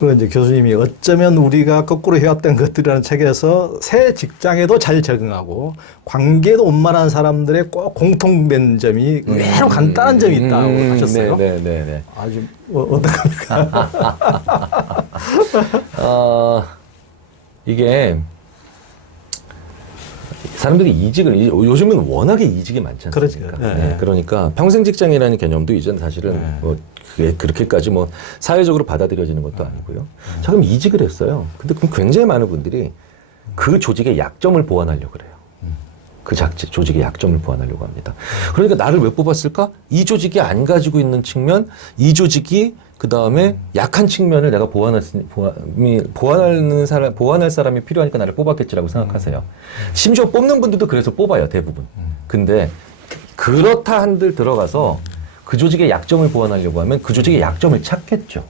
그 이제 교수님이 어쩌면 우리가 거꾸로 해왔던 것들이라는 책에서 새 직장에도 잘 적응하고 관계도 원만한 사람들의 꼭 공통된 점이 의외로 간단한 점이 있다고 하셨어요. 네. 아주 어떡합니까? 이게 사람들이 이직을 요즘은 워낙에 이직이 많지 않습니까? 그렇죠. 네. 그러니까 평생 직장이라는 개념도 이제는 사실은 뭐 그게 그렇게까지 뭐 사회적으로 받아들여지는 것도 아니고요. 자, 그럼 이직을 했어요. 근데 그럼 굉장히 많은 분들이 그 조직의 약점을 보완하려고 그래요. 그 조직의 약점을 보완하려고 합니다. 그러니까 나를 왜 뽑았을까? 이 조직이 안 가지고 있는 측면, 이 조직이 그 다음에 약한 측면을 내가 보완할 사람이 필요하니까 나를 뽑았겠지라고 생각하세요. 심지어 뽑는 분들도 그래서 뽑아요, 대부분. 근데 그렇다 한들 들어가서 그 조직의 약점을 보완하려고 하면 그 조직의 약점을 찾겠죠.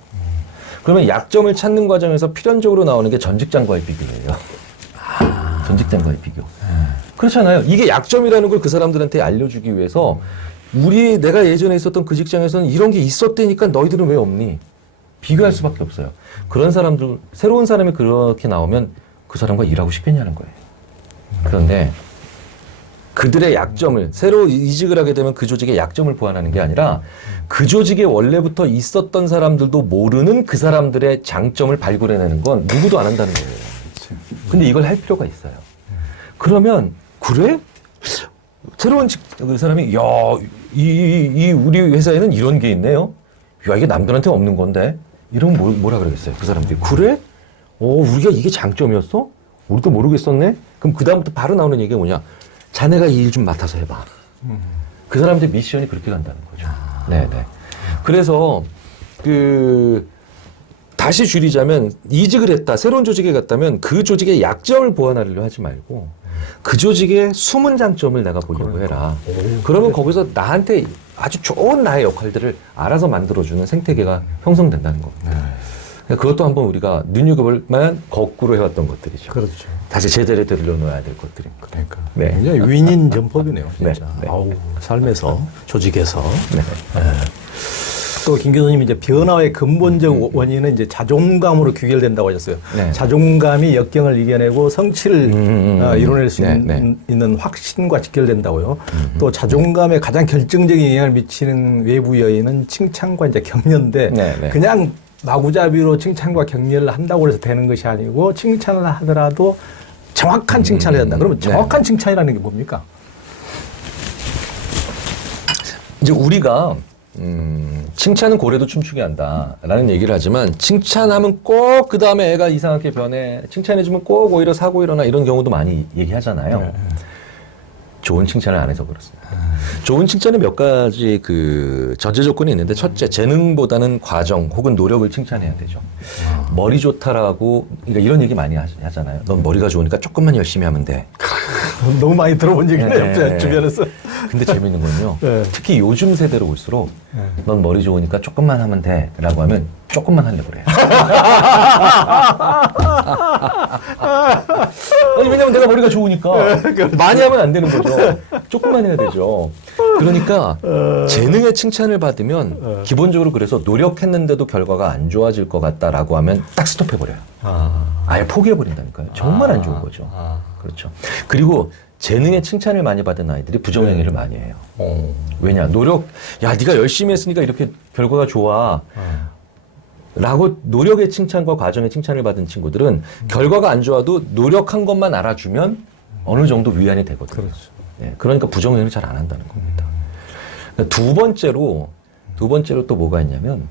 그러면 약점을 찾는 과정에서 필연적으로 나오는 게 전 직장과의 비교예요. 전 직장과의 비교. 그렇잖아요. 이게 약점이라는 걸 그 사람들한테 알려주기 위해서 내가 예전에 있었던 그 직장에서는 이런 게 있었다니까 너희들은 왜 없니? 비교할 수밖에 없어요. 그런 사람들, 새로운 사람이 그렇게 나오면 그 사람과 일하고 싶겠냐는 거예요. 그런데 그들의 약점을, 새로 이직을 하게 되면 그 조직의 약점을 보완하는 게 아니라 그 조직에 원래부터 있었던 사람들도 모르는 그 사람들의 장점을 발굴해내는 건 누구도 안 한다는 거예요. 근데 이걸 할 필요가 있어요. 그러면, 그래? 새로운 그 사람이, 야, 우리 회사에는 이런 게 있네요? 야, 이게 남들한테 없는 건데? 이러면 뭐라 그러겠어요? 그 사람들이. 그래? 우리가 이게 장점이었어? 우리도 모르겠었네? 그럼 그다음부터 바로 나오는 얘기가 뭐냐? 자네가 이 일 좀 맡아서 해봐. 그 사람들의 미션이 그렇게 간다는 거죠. 네네. 그래서, 다시 줄이자면, 이직을 했다, 새로운 조직에 갔다면 그 조직의 약점을 보완하려고 하지 말고, 그 조직의 숨은 장점을 내가 보려고 해라. 그러면 거기서 나한테 아주 좋은 나의 역할들을 알아서 만들어주는 생태계가 형성된다는 겁니다. 그것도 한번 우리가 눈여겨볼 만한 거꾸로 해왔던 것들이죠. 그렇죠. 다시 제자리에 들여놓아야 될 것들입니다. 그러니까. 네. 굉장히 윈인 전법이네요, 진짜. 네. 아우, 삶에서, 조직에서. 네. 또 김 교수님이 이제 변화의 근본적 원인은 이제 자존감으로 귀결된다고 하셨어요. 네. 자존감이 역경을 이겨내고 성취를 이뤄낼 수 네. 있는 확신과 직결된다고요. 또 자존감에 가장 결정적인 영향을 미치는 외부 요인은 칭찬과 이제 격려인데 네. 그냥 마구잡이로 칭찬과 격려를 한다고 해서 되는 것이 아니고 칭찬을 하더라도 정확한 칭찬을 해야 한다. 그러면 정확한 칭찬이라는 게 뭡니까? 이제 우리가 칭찬은 고래도 춤추게 한다라는 얘기를 하지만 칭찬하면 꼭 그 다음에 애가 이상하게 변해. 칭찬해주면 꼭 오히려 사고 일어나 이런 경우도 많이 얘기하잖아요. 좋은 칭찬을 안 해서 그렇습니다. 좋은 칭찬은 몇 가지 전제 조건이 있는데 첫째, 재능보다는 과정 혹은 노력을 칭찬해야 되죠. 머리 좋다라고 그러니까 이런 얘기 많이 하잖아요. 넌 머리가 좋으니까 조금만 열심히 하면 돼. 너무 많이 들어본 얘기네요, 주변에서. 근데 재밌는 건요. 네. 특히 요즘 세대로 올수록 넌 머리 좋으니까 조금만 하면 돼 라고 하면 조금만 하려고 그래요. 아니, 왜냐면 내가 머리가 좋으니까 많이 하면 안 되는 거죠. 조금만 해야 되죠. 그러니까 재능의 칭찬을 받으면 기본적으로 그래서 노력했는데도 결과가 안 좋아질 것 같다라고 하면 딱 스톱해버려요. 아예 포기해버린다니까요. 정말 안 좋은 거죠. 그렇죠. 그리고 재능의 칭찬을 많이 받은 아이들이 부정행위를 많이 해요. 왜냐? 야, 네가 열심히 했으니까 이렇게 결과가 좋아. 라고 노력의 칭찬과 과정의 칭찬을 받은 친구들은 결과가 안 좋아도 노력한 것만 알아주면 어느 정도 위안이 되거든요. 그렇죠. 네, 그러니까 부정행위를 잘 안 한다는 겁니다. 두 번째로 또 뭐가 있냐면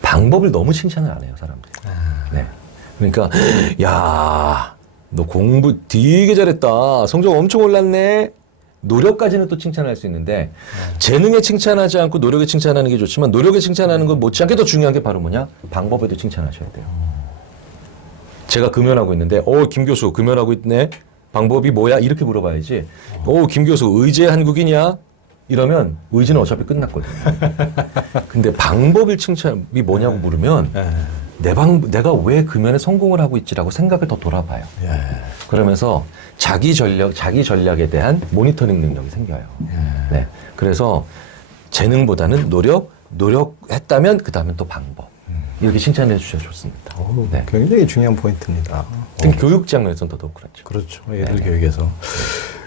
방법을 너무 칭찬을 안 해요, 사람들이. 네. 그러니까 야, 너 공부 되게 잘했다. 성적 엄청 올랐네. 노력까지는 또 칭찬할 수 있는데 재능에 칭찬하지 않고 노력에 칭찬하는 게 좋지만 노력에 칭찬하는 건 못지않게 더 중요한 게 바로 뭐냐? 방법에도 칭찬하셔야 돼요. 제가 금연하고 있는데 김 교수 금연하고 있네. 방법이 뭐야? 이렇게 물어봐야지. 김 교수 의제 한국이냐? 이러면 의지는 어차피 끝났거든요. 근데 방법을 칭찬이 뭐냐고 물으면 내가 왜 금연에 성공을 하고 있지라고 생각을 더 돌아봐요. 그러면서 자기 전략에 대한 모니터링 능력이 생겨요. 네. 그래서 재능보다는 노력했다면 그 다음엔 또 방법. 이렇게 칭찬해 주셔서 좋습니다. 네. 굉장히 중요한 포인트입니다. 특히 교육 장면에서는 더더욱 그렇죠. 그렇죠. 애들 교육에서.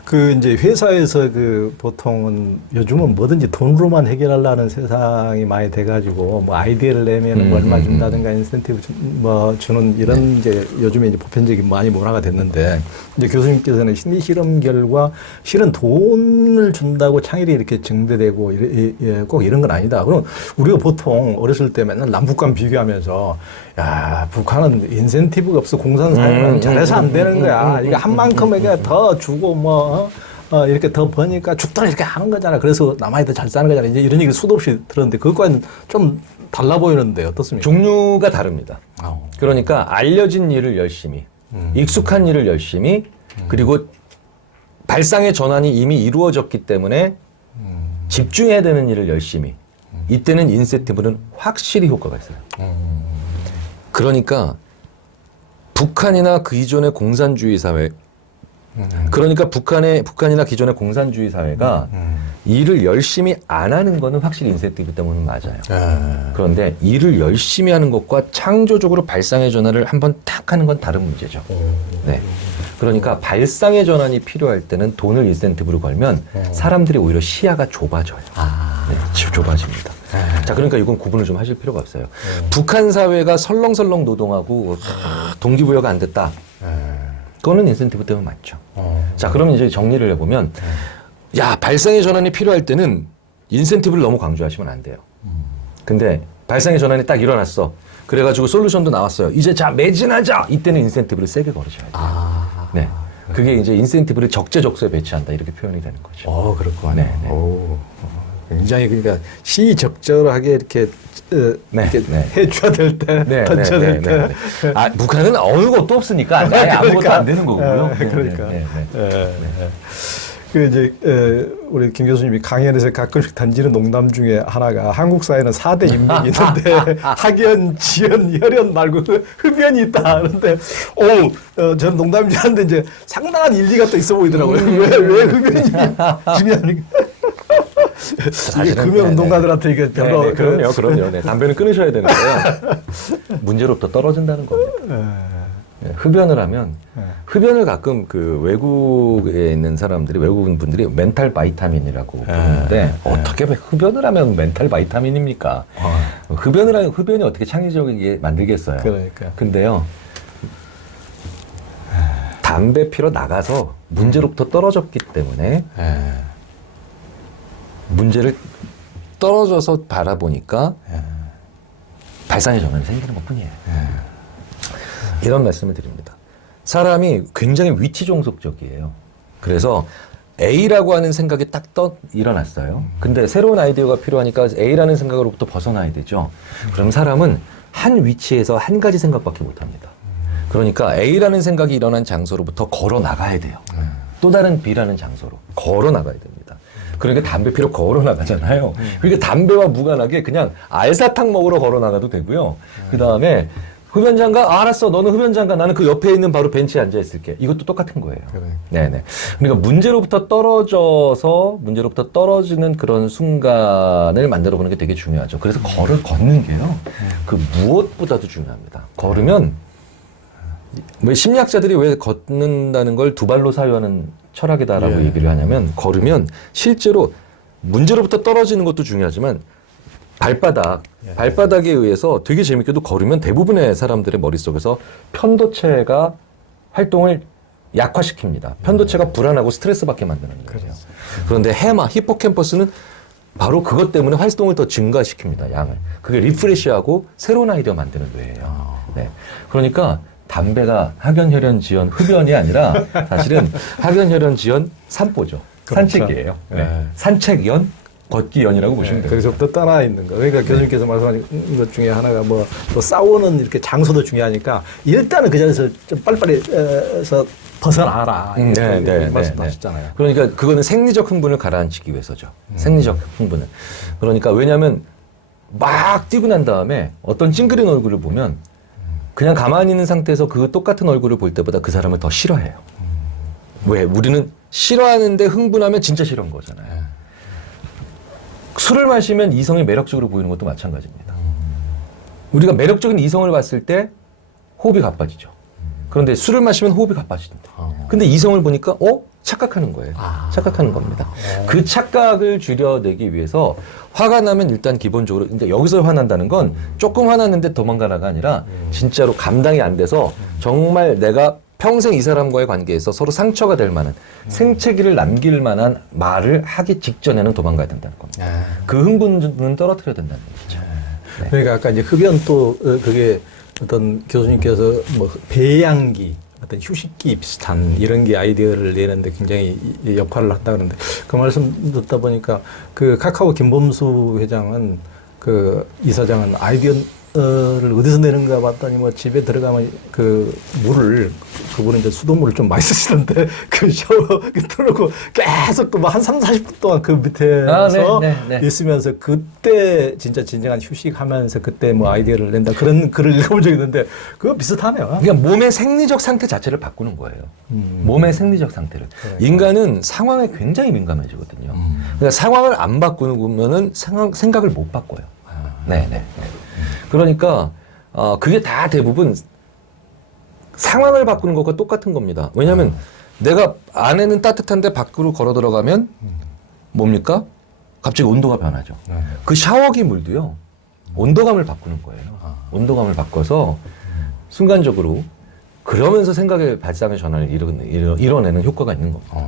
그 이제 회사에서 그 보통은 요즘은 뭐든지 돈으로만 해결하려는 세상이 많이 돼가지고 뭐 아이디어를 내면 뭐 얼마 준다든가 인센티브 뭐 주는 이런 이제 요즘에 이제 보편적인 많이 문화가 됐는데 이제 교수님께서는 심리 실험 결과 실은 돈을 준다고 창의력이 이렇게 증대되고 꼭 이런 건 아니다. 그럼 우리가 보통 어렸을 때 맨날 남북한 비교하면서 야 북한은 인센티브가 없어 공산사회는 잘해서 안 되는 거야. 이거 한 만큼에게 더 주고 뭐 이렇게 더 버니까 죽도록 이렇게 하는 거잖아. 그래서 남아이 더 잘 사는 거잖아. 이제 이런 얘기를 수도 없이 들었는데 그것과는 좀 달라 보이는데 어떻습니까? 종류가 다릅니다. 그러니까 알려진 일을 열심히, 익숙한 일을 열심히, 그리고 발상의 전환이 이미 이루어졌기 때문에 집중해야 되는 일을 열심히. 이때는 인센티브는 확실히 효과가 있어요. 그러니까 북한이나 그 이전의 공산주의 사회, 그러니까 북한이나 기존의 공산주의 사회가 일을 열심히 안 하는 거는 확실히 인센티브 때문은 맞아요. 그런데 일을 열심히 하는 것과 창조적으로 발상의 전환을 한번 탁 하는 건 다른 문제죠. 네. 그러니까 발상의 전환이 필요할 때는 돈을 인센티브로 걸면 사람들이 오히려 시야가 좁아져요. 네, 좁아집니다. 자, 그러니까 이건 구분을 좀 하실 필요가 없어요. 북한 사회가 설렁설렁 노동하고 동기부여가 안 됐다. 그거는 인센티브 때문에 맞죠. 자, 그러면 이제 정리를 해보면, 야, 발상의 전환이 필요할 때는 인센티브를 너무 강조하시면 안 돼요. 근데 발상의 전환이 딱 일어났어. 그래가지고 솔루션도 나왔어요. 이제 자, 매진하자! 이때는 인센티브를 세게 걸으셔야 돼요. 네. 그게 이제 인센티브를 적재적소에 배치한다. 이렇게 표현이 되는 거죠. 그렇군요. 네, 네. 굉장히 그러니까 시적절하게 이렇게 이렇게 해줘야 될 때, 던져야 될 때. 아, 북한은 어느 것도 없으니까 아예 아무것도 안 되는 거고요. 그러니까. 그 이제 우리 김 교수님이 강연에서 가끔씩 던지는 농담 중에 하나가 한국 사회는 4대 인맥이 있는데 학연, 지연, 혈연 말고 흡연이 있다. 그런데 저는 농담이지 않는데 이제 상당한 일리가 또 있어 보이더라고요. 왜 흡연이 중요하니까. 이게 금연 운동가들한테 이게 별로 그럼요. 네, 담배는 끊으셔야 되는데요. 문제로부터 떨어진다는 겁니다. 네, 흡연을 하면 흡연을 가끔 그 외국에 있는 사람들이 외국인 분들이 멘탈 바이타민이라고 부르는데 어떻게 흡연을 하면 멘탈 바이타민입니까? 흡연을 하면 흡연이 어떻게 창의적이게 만들겠어요? 그러니까. 근데요. 담배 피러 나가서 문제로부터 떨어졌기 때문에 문제를 떨어져서 바라보니까 발상의 전환이 생기는 것뿐이에요. 이런 말씀을 드립니다. 사람이 굉장히 위치종속적이에요. 그래서 A라고 하는 생각이 딱 일어났어요. 근데 새로운 아이디어가 필요하니까 A라는 생각으로부터 벗어나야 되죠. 그럼 사람은 한 위치에서 한 가지 생각밖에 못합니다. 그러니까 A라는 생각이 일어난 장소로부터 걸어 나가야 돼요. 또 다른 B라는 장소로 걸어 나가야 됩니다. 그러니까 담배 피러 걸어 나가잖아요. 그러니까 담배와 무관하게 그냥 알사탕 먹으러 걸어 나가도 되고요. 그 다음에 흡연장가? 알았어. 너는 흡연장가. 나는 그 옆에 있는 바로 벤치에 앉아 있을게. 이것도 똑같은 거예요. 네네. 그러니까 문제로부터 떨어지는 그런 순간을 만들어 보는 게 되게 중요하죠. 그래서 걷는 게요. 그 무엇보다도 중요합니다. 걸으면, 왜 심리학자들이 왜 걷는다는 걸 두 발로 사유하는 철학이다라고 얘기를 하냐면, 걸으면 실제로 문제로부터 떨어지는 것도 중요하지만, 발바닥에 의해서 되게 재밌게도 걸으면 대부분의 사람들의 머릿속에서 편도체가 활동을 약화시킵니다. 편도체가 불안하고 스트레스 받게 만드는 거예요. 그런데 히포캠퍼스는 바로 그것 때문에 활동을 더 증가시킵니다. 양을. 그게 리프레시하고 새로운 아이디어 만드는 거예요. 네. 그러니까 담배가 학연혈연지연 흡연이 아니라 사실은 학연혈연지연 산보죠. 그렇죠. 산책이에요. 네. 산책연 걷기연이라고 보시면 돼요. 거기서부터 떠나 있는 거. 그러니까 교수님께서 말씀하신 것 중에 하나가 뭐 싸우는 이렇게 장소도 중요하니까 일단은 그 자리에서 좀 빨리빨리 해서 벗어나라. 말씀하셨잖아요. 그러니까 그거는 생리적 흥분을 가라앉히기 위해서죠. 생리적 흥분을. 그러니까 왜냐하면 막 뛰고 난 다음에 어떤 찡그린 얼굴을 보면 그냥 가만히 있는 상태에서 그 똑같은 얼굴을 볼 때보다 그 사람을 더 싫어해요. 왜? 우리는 싫어하는데 흥분하면 진짜 싫은 거잖아요. 술을 마시면 이성이 매력적으로 보이는 것도 마찬가지입니다. 우리가 매력적인 이성을 봤을 때 호흡이 가빠지죠. 그런데 술을 마시면 호흡이 가빠지는데. 근데 이성을 보니까 착각하는 거예요. 착각하는 겁니다. 그 착각을 줄여내기 위해서 화가 나면 일단 기본적으로 이제 여기서 화난다는 건 조금 화났는데 도망가라가 아니라 진짜로 감당이 안 돼서 정말 내가 평생 이 사람과의 관계에서 서로 상처가 될 만한 생채기를 남길 만한 말을 하기 직전에는 도망가야 된다는 겁니다. 그 흥분은 떨어뜨려야 된다는 얘기죠. 네. 그러니까 아까 이제 흡연도 그게 어떤 교수님께서 뭐 배양기 어떤 휴식기 비슷한 이런 게 아이디어를 내는데 굉장히 역할을 한다 그러는데 그 말씀 듣다 보니까 그 카카오 김범수 회장은 그 이사장은 아이디어를 어디서 내는가 봤더니 뭐 집에 들어가면 그 물을 그분은 이제 수돗물을 좀 많이 쓰시던데 그 샤워 틀어놓고 계속 그한 3, 40분 동안 그 밑에서 있으면서 그때 진짜 진정한 휴식하면서 그때 뭐 아이디어를 낸다 그런 글을 읽어본 적이 있는데 그거 비슷하네요. 그러니까 몸의 생리적 상태 자체를 바꾸는 거예요. 몸의 생리적 상태를. 그러니까. 인간은 상황에 굉장히 민감해지거든요. 그러니까 상황을 안 바꾸면은 생각을 못 바꿔요. 네네. 그러니까 그게 다 대부분 상황을 바꾸는 것과 똑같은 겁니다. 왜냐하면 내가 안에는 따뜻한데 밖으로 걸어 들어가면 뭡니까? 갑자기 온도가 변하죠. 그 샤워기 물도요. 온도감을 바꾸는 거예요. 온도감을 바꿔서 순간적으로 그러면서 생각의 발상의 전환을 이뤄내는 효과가 있는 겁니다.